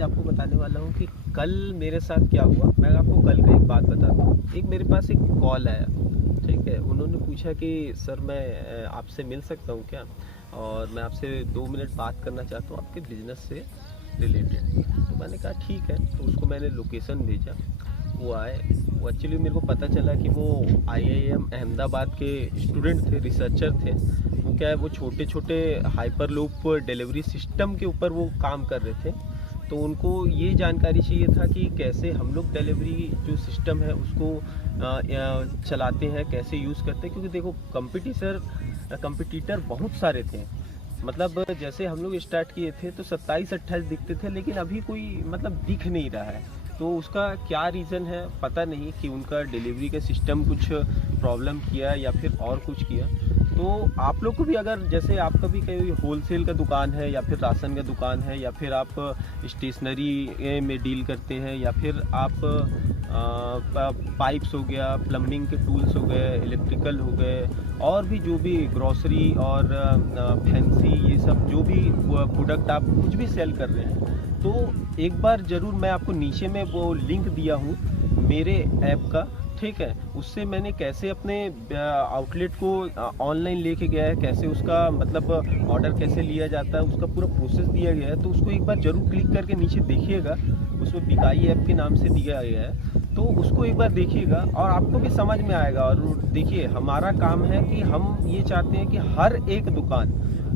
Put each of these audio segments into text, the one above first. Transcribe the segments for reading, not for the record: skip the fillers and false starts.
आज आपको बताने वाला हूँ कि कल मेरे साथ क्या हुआ। मैं आपको कल का एक बात बताता हूँ। एक मेरे पास एक कॉल आया, ठीक है। उन्होंने पूछा कि सर मैं आपसे मिल सकता हूँ क्या, और मैं आपसे 2 मिनट बात करना चाहता हूँ आपके बिजनेस से रिलेटेड। तो मैंने कहा ठीक है। तो उसको मैंने लोकेशन भेजा, वो आए। वो एक्चुअली मेरे को पता चला कि वो IIM अहमदाबाद के स्टूडेंट थे, रिसर्चर थे। वो क्या है, वो छोटे छोटे हाइपरलूप डिलीवरी सिस्टम के ऊपर वो काम कर रहे थे। तो उनको ये जानकारी चाहिए था कि कैसे हम लोग डिलीवरी जो सिस्टम है उसको चलाते हैं, कैसे यूज़ करते हैं। क्योंकि देखो कंपटीटर बहुत सारे थे। मतलब जैसे हम लोग स्टार्ट किए थे तो 27-28 दिखते थे, लेकिन अभी कोई मतलब दिख नहीं रहा है। तो उसका क्या रीज़न है पता नहीं, कि उनका डिलीवरी का सिस्टम कुछ प्रॉब्लम किया या फिर और कुछ किया। तो आप लोग को भी, अगर जैसे आपका भी कोई होलसेल का दुकान है या फिर राशन का दुकान है या फिर आप स्टेशनरी में डील करते हैं या फिर आप पाइप्स हो गया, प्लम्बिंग के टूल्स हो गए, इलेक्ट्रिकल हो गए, और भी जो भी ग्रॉसरी और फैंसी, ये सब जो भी प्रोडक्ट आप कुछ भी सेल कर रहे हैं, तो एक बार ज़रूर मैं आपको नीचे में वो लिंक दिया हूँ मेरे ऐप का, ठीक है। उससे मैंने कैसे अपने आउटलेट को ऑनलाइन लेके गया है, कैसे उसका मतलब ऑर्डर कैसे लिया जाता है, उसका पूरा प्रोसेस दिया गया है। तो उसको एक बार ज़रूर क्लिक करके नीचे देखिएगा, उसमें बिकाई ऐप के नाम से दिया गया है। तो उसको एक बार देखिएगा और आपको भी समझ में आएगा। और देखिए, हमारा काम है कि हम ये चाहते हैं कि हर एक दुकान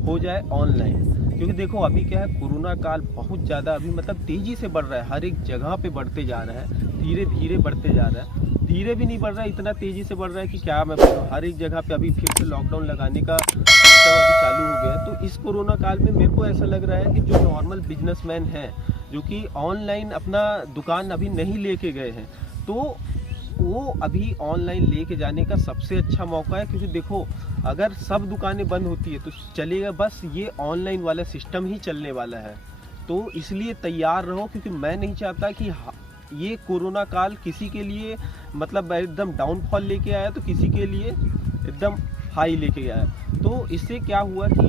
हो जाए ऑनलाइन। क्योंकि देखो अभी क्या है, कोरोना काल बहुत ज़्यादा अभी मतलब तेज़ी से बढ़ रहा है, हर एक जगह पे बढ़ते जा रहा है, धीरे धीरे बढ़ते जा रहा है। धीरे भी नहीं बढ़ रहा है, इतना तेज़ी से बढ़ रहा है कि क्या मैं बोलूँ। हर एक जगह पे अभी फिर से लॉकडाउन लगाने का सिस्टम अभी चालू हो गया है। तो इस कोरोना काल में मेरे को ऐसा लग रहा है कि जो नॉर्मल बिजनेसमैन हैं, जो कि ऑनलाइन अपना दुकान अभी नहीं लेके गए हैं, तो वो अभी ऑनलाइन लेके जाने का सबसे अच्छा मौका है। क्योंकि देखो, अगर सब दुकानें बंद होती है तो चलेगा, बस ये ऑनलाइन वाला सिस्टम ही चलने वाला है। तो इसलिए तैयार रहो, क्योंकि मैं नहीं चाहता कि ये कोरोना काल किसी के लिए मतलब एकदम डाउनफॉल लेके आया तो किसी के लिए एकदम हाई लेके आया। तो इससे क्या हुआ कि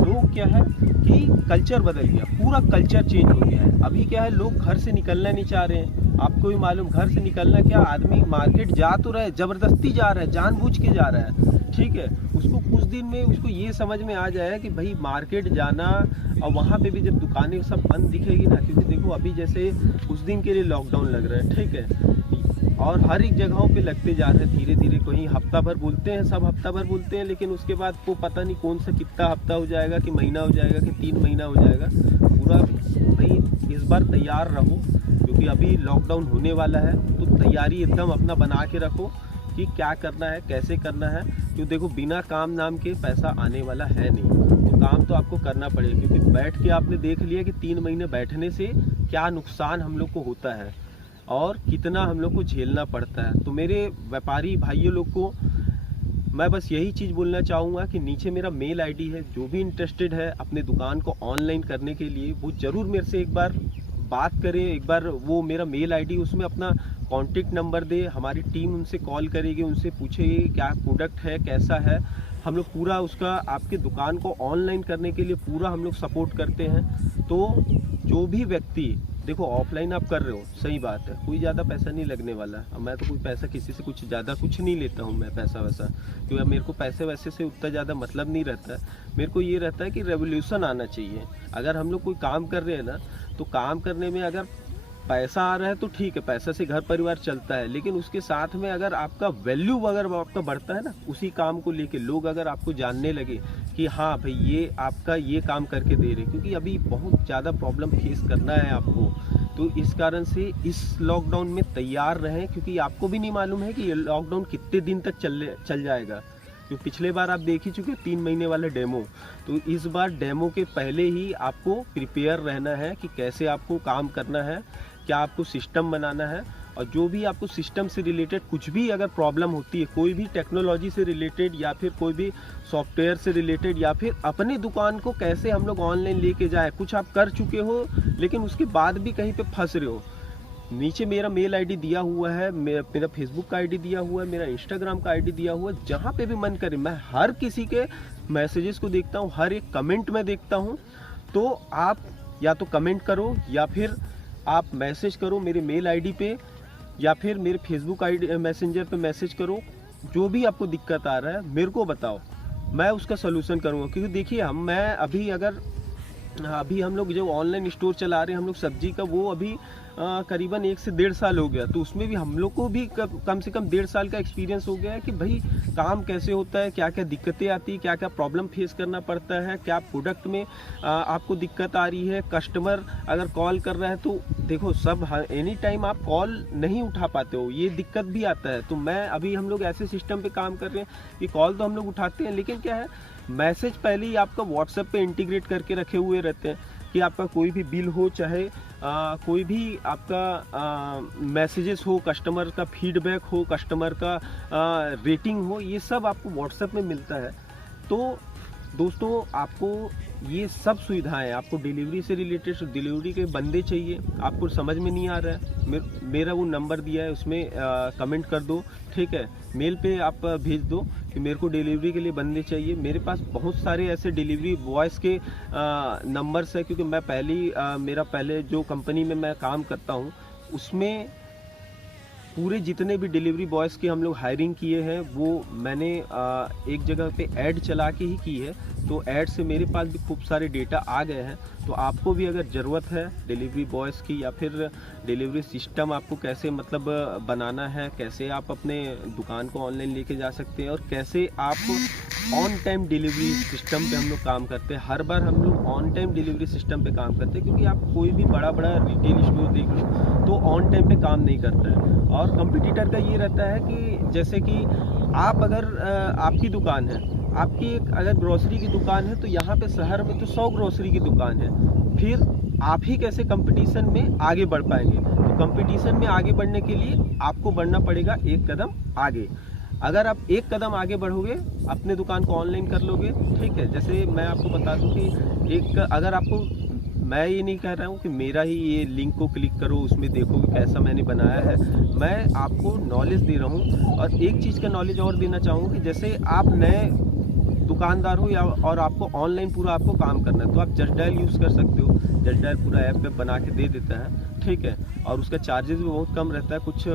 लोग क्या है कि कल्चर बदल गया, पूरा कल्चर चेंज हो गया है। अभी क्या है, लोग घर से निकलना नहीं चाह रहे हैं। आपको भी मालूम, घर से निकलना क्या, आदमी मार्केट जा तो रहा है, ज़बरदस्ती जा रहा है, जानबूझ के जा रहा है, ठीक है। उसको कुछ दिन में उसको ये समझ में आ जाए कि भाई मार्केट जाना, और वहाँ पे भी जब दुकानें सब बंद दिखेगी ना, क्योंकि देखो अभी जैसे कुछ दिन के लिए लॉकडाउन लग रहा है, ठीक है, और हर एक जगहों पे लगते जा रहे हैं धीरे धीरे। कहीं हफ्ता भर बोलते हैं, सब हफ्ता भर बोलते हैं, लेकिन उसके बाद वो पता नहीं कौन सा कितना हफ्ता हो जाएगा, कि महीना हो जाएगा, कि 3 महीना हो जाएगा पूरा। भाई इस बार तैयार रहो, क्योंकि अभी लॉकडाउन होने वाला है। तो तैयारी एकदम अपना बना के रखो कि क्या करना है, कैसे करना है। क्योंकि देखो, बिना काम नाम के पैसा आने वाला है नहीं, तो काम तो आपको करना पड़ेगा। क्योंकि बैठ के आपने देख लिया कि 3 महीने बैठने से क्या नुकसान हम लोग को होता है और कितना हम लोग को झेलना पड़ता है। तो मेरे व्यापारी भाइयों लोग को मैं बस यही चीज़ बोलना चाहूँगा कि नीचे मेरा मेल आईडी है, जो भी इंटरेस्टेड है अपने दुकान को ऑनलाइन करने के लिए, वो ज़रूर मेरे से एक बार बात करें। एक बार वो मेरा मेल आईडी, उसमें अपना कॉन्टेक्ट नंबर दे, हमारी टीम उनसे कॉल करेगी, उनसे पूछेगी क्या प्रोडक्ट है, कैसा है। हम लोग पूरा उसका आपके दुकान को ऑनलाइन करने के लिए पूरा हम लोग सपोर्ट करते हैं। तो जो भी व्यक्ति, देखो ऑफलाइन आप कर रहे हो, सही बात है, कोई ज़्यादा पैसा नहीं लगने वाला। अब मैं तो कोई पैसा किसी से कुछ ज़्यादा कुछ नहीं लेता हूँ मैं, पैसा वैसा, क्योंकि अब मेरे को पैसे वैसे से उतना ज़्यादा मतलब नहीं रहता है। मेरे को ये रहता है कि रेवोल्यूशन आना चाहिए। अगर हम लोग कोई काम कर रहे हैं ना, तो काम करने में अगर पैसा आ रहा है तो ठीक है, पैसा से घर परिवार चलता है, लेकिन उसके साथ में अगर आपका वैल्यू अगर आपका बढ़ता है ना, उसी काम को लेके लोग अगर आपको जानने लगे कि हाँ भाई ये आपका ये काम करके दे रहे, क्योंकि अभी बहुत ज़्यादा प्रॉब्लम फेस करना है आपको। तो इस कारण से इस लॉकडाउन में तैयार रहें, क्योंकि आपको भी नहीं मालूम है कि ये लॉकडाउन कितने दिन तक चल जाएगा। क्योंकि पिछले बार आप देख ही चुके 3 महीने वाले डेमो, तो इस बार डेमो के पहले ही आपको प्रिपेयर रहना है कि कैसे आपको काम करना है, क्या आपको सिस्टम बनाना है। और जो भी आपको सिस्टम से रिलेटेड कुछ भी अगर प्रॉब्लम होती है, कोई भी टेक्नोलॉजी से रिलेटेड या फिर कोई भी सॉफ्टवेयर से रिलेटेड, या फिर अपनी दुकान को कैसे हम लोग ऑनलाइन लेके जाए, कुछ आप कर चुके हो लेकिन उसके बाद भी कहीं पे फंस रहे हो, नीचे मेरा मेल आईडी दिया हुआ है, मेरा फेसबुक का आईडी दिया हुआ है, मेरा इंस्टाग्राम का आईडी दिया हुआ है। जहाँ पे भी मन करे, मैं हर किसी के मैसेजेस को देखता हूँ, हर एक कमेंट में देखता हूँ। तो आप या तो कमेंट करो या फिर आप मैसेज करो मेरे मेल आईडी पे या फिर मेरे फेसबुक आईडी मैसेंजर पे मैसेज करो। जो भी आपको दिक्कत आ रहा है मेरे को बताओ, मैं उसका सलूशन करूँगा। क्योंकि देखिए अभी हम लोग जो ऑनलाइन स्टोर चला रहे हैं हम लोग सब्जी का, वो अभी करीबन 1 से 1.5 साल हो गया। तो उसमें भी हम लोग को भी कम से कम 1.5 साल का एक्सपीरियंस हो गया है कि भाई काम कैसे होता है, क्या क्या दिक्कतें आती है, क्या क्या प्रॉब्लम फेस करना पड़ता है, क्या प्रोडक्ट में आपको दिक्कत आ रही है। कस्टमर अगर कॉल कर रहा है तो देखो सब एनी टाइम आप कॉल नहीं उठा पाते हो, ये दिक्कत भी आता है। तो अभी हम लोग ऐसे सिस्टम पे काम कर रहे हैं कि कॉल तो हम लोग उठाते हैं, लेकिन क्या है मैसेज पहले ही आपका व्हाट्सएप पे इंटीग्रेट करके रखे हुए रहते हैं कि आपका कोई भी बिल हो, चाहे कोई भी आपका मैसेजेस हो, कस्टमर का फीडबैक हो, कस्टमर का रेटिंग हो, ये सब आपको व्हाट्सएप में मिलता है। तो दोस्तों आपको ये सब सुविधाएं, आपको डिलीवरी से रिलेटेड डिलीवरी के बंदे चाहिए, आपको समझ में नहीं आ रहा है, मेरा वो नंबर दिया है उसमें कमेंट कर दो, ठीक है। मेल पे आप भेज दो कि मेरे को डिलीवरी के लिए बंदे चाहिए। मेरे पास बहुत सारे ऐसे डिलीवरी बॉयज़ के नंबर्स है, क्योंकि मैं मेरा पहले जो कंपनी में मैं काम करता हूँ उसमें पूरे जितने भी डिलीवरी बॉयज़ की हम लोग हायरिंग किए हैं वो मैंने एक जगह पे ऐड चला के ही की है। तो ऐड से मेरे पास भी खूब सारे डेटा आ गए हैं। तो आपको भी अगर ज़रूरत है डिलीवरी बॉयज़ की या फिर डिलीवरी सिस्टम आपको कैसे मतलब बनाना है, कैसे आप अपने दुकान को ऑनलाइन लेके जा सकते हैं और कैसे आप ऑन टाइम डिलीवरी सिस्टम पे हम लोग काम करते हैं। हर बार हम लोग ऑन टाइम डिलीवरी सिस्टम पे काम करते हैं, क्योंकि आप कोई भी बड़ा रिटेल स्टोर देख लो तो ऑन टाइम पे काम नहीं करता है। और कंपटीटर का ये रहता है कि जैसे कि आप अगर आपकी दुकान है, आपकी एक अगर ग्रोसरी की दुकान है, तो यहाँ पे शहर में तो 100 ग्रोसरी की दुकान है, फिर आप ही कैसे कंपटीशन में आगे बढ़ पाएंगे। तो कंपटीशन में आगे बढ़ने के लिए आपको बढ़ना पड़ेगा एक कदम आगे। अगर आप एक कदम आगे बढ़ोगे, अपने दुकान को ऑनलाइन कर लोगे, ठीक है। जैसे मैं आपको बता दूं कि अगर आपको, मैं ये नहीं कह रहा हूँ कि मेरा ही ये लिंक को क्लिक करो उसमें देखो कि कैसा मैंने बनाया है, मैं आपको नॉलेज दे रहा हूँ। और एक चीज़ का नॉलेज और देना चाहूँगा कि जैसे आप नए दुकानदार हो और आपको ऑनलाइन पूरा आपको काम करना है, तो आप जस्ट डायल यूज़ कर सकते हो। जस्ट डायल पूरा ऐप बना के दे देता है, ठीक है। और उसका चार्जेस भी बहुत कम रहता है, कुछ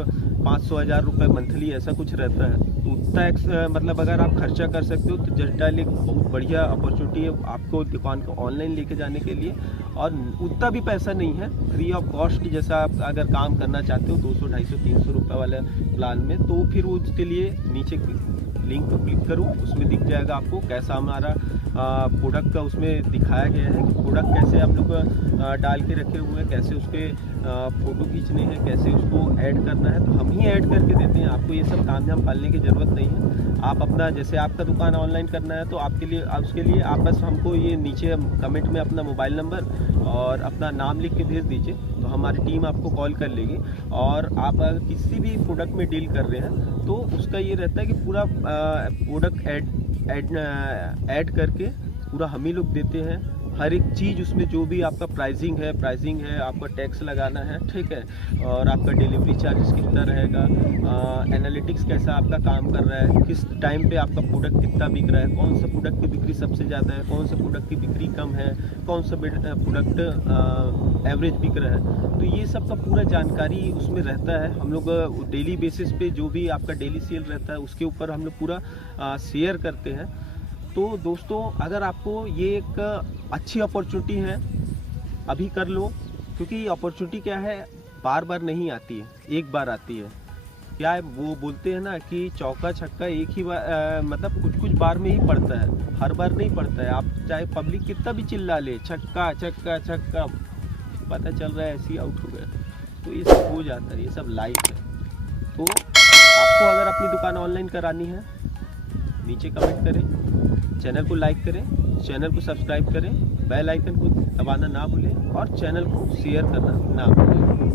500-1000 रुपये मंथली ऐसा कुछ रहता है। तो उतना मतलब अगर आप खर्चा कर सकते हो तो जस्ट डायल एक बहुत बढ़िया अपॉर्चुनिटी है आपको दुकान को ऑनलाइन लेके जाने के लिए। और उतना भी पैसा नहीं है, फ्री ऑफ कॉस्ट। जैसा आप अगर काम करना चाहते हो 200, 250, 300 रुपये वाले प्लान में, तो फिर उसके लिए नीचे लिंक पर क्लिक करो, उसमें दिख जाएगा आपको कैसा हमारा प्रोडक्ट का उसमें दिखाया गया है कि प्रोडक्ट कैसे हम लोग डाल के रखे हुए हैं, कैसे उसके फ़ोटो खींचने हैं, कैसे उसको ऐड करना है। तो हम ही ऐड करके देते हैं आपको, ये सब तामझाम पालने की ज़रूरत नहीं है। आप अपना, जैसे आपका दुकान ऑनलाइन करना है तो उसके लिए आप बस हमको ये नीचे कमेंट में अपना मोबाइल नंबर और अपना नाम लिख के भेज दीजिए, तो हमारी टीम आपको कॉल कर लेगी। और आप अगर किसी भी प्रोडक्ट में डील कर रहे हैं तो उसका ये रहता है कि पूरा प्रोडक्ट ऐड करके पूरा हम ही लोग देते हैं। हर एक चीज़ उसमें जो भी आपका प्राइसिंग है, आपका टैक्स लगाना है, ठीक है। और आपका डिलीवरी चार्जेस कितना रहेगा, एनालिटिक्स कैसा आपका काम कर रहा है, किस टाइम पे आपका प्रोडक्ट कितना बिक रहा है, कौन सा प्रोडक्ट की बिक्री सबसे ज़्यादा है, कौन सा प्रोडक्ट की बिक्री कम है, कौन सा प्रोडक्ट एवरेज बिक रहा है। तो ये सब का पूरा जानकारी उसमें रहता है। हम लोग डेली बेसिस पे जो भी आपका डेली सेल रहता है उसके ऊपर हम लोग पूरा शेयर करते हैं। तो दोस्तों अगर आपको ये एक अच्छी अपॉर्चुनिटी है, अभी कर लो, क्योंकि अपॉर्चुनिटी क्या है, बार बार नहीं आती है, एक बार आती है। क्या है वो बोलते हैं ना कि चौका छक्का एक ही बार, मतलब कुछ बार में ही पड़ता है, हर बार नहीं पड़ता है। आप चाहे पब्लिक कितना भी चिल्ला ले, छक्का छक्का छक्का, पता चल रहा है ऐसे ही आउट हो गया। तो ये सब हो जाता है, ये सब लाइफ है। तो आपको अगर अपनी दुकान ऑनलाइन करानी है, नीचे कमेंट करें, चैनल को लाइक करें, चैनल को सब्सक्राइब करें, बेल आइकन को दबाना ना भूलें और चैनल को शेयर करना ना भूलें।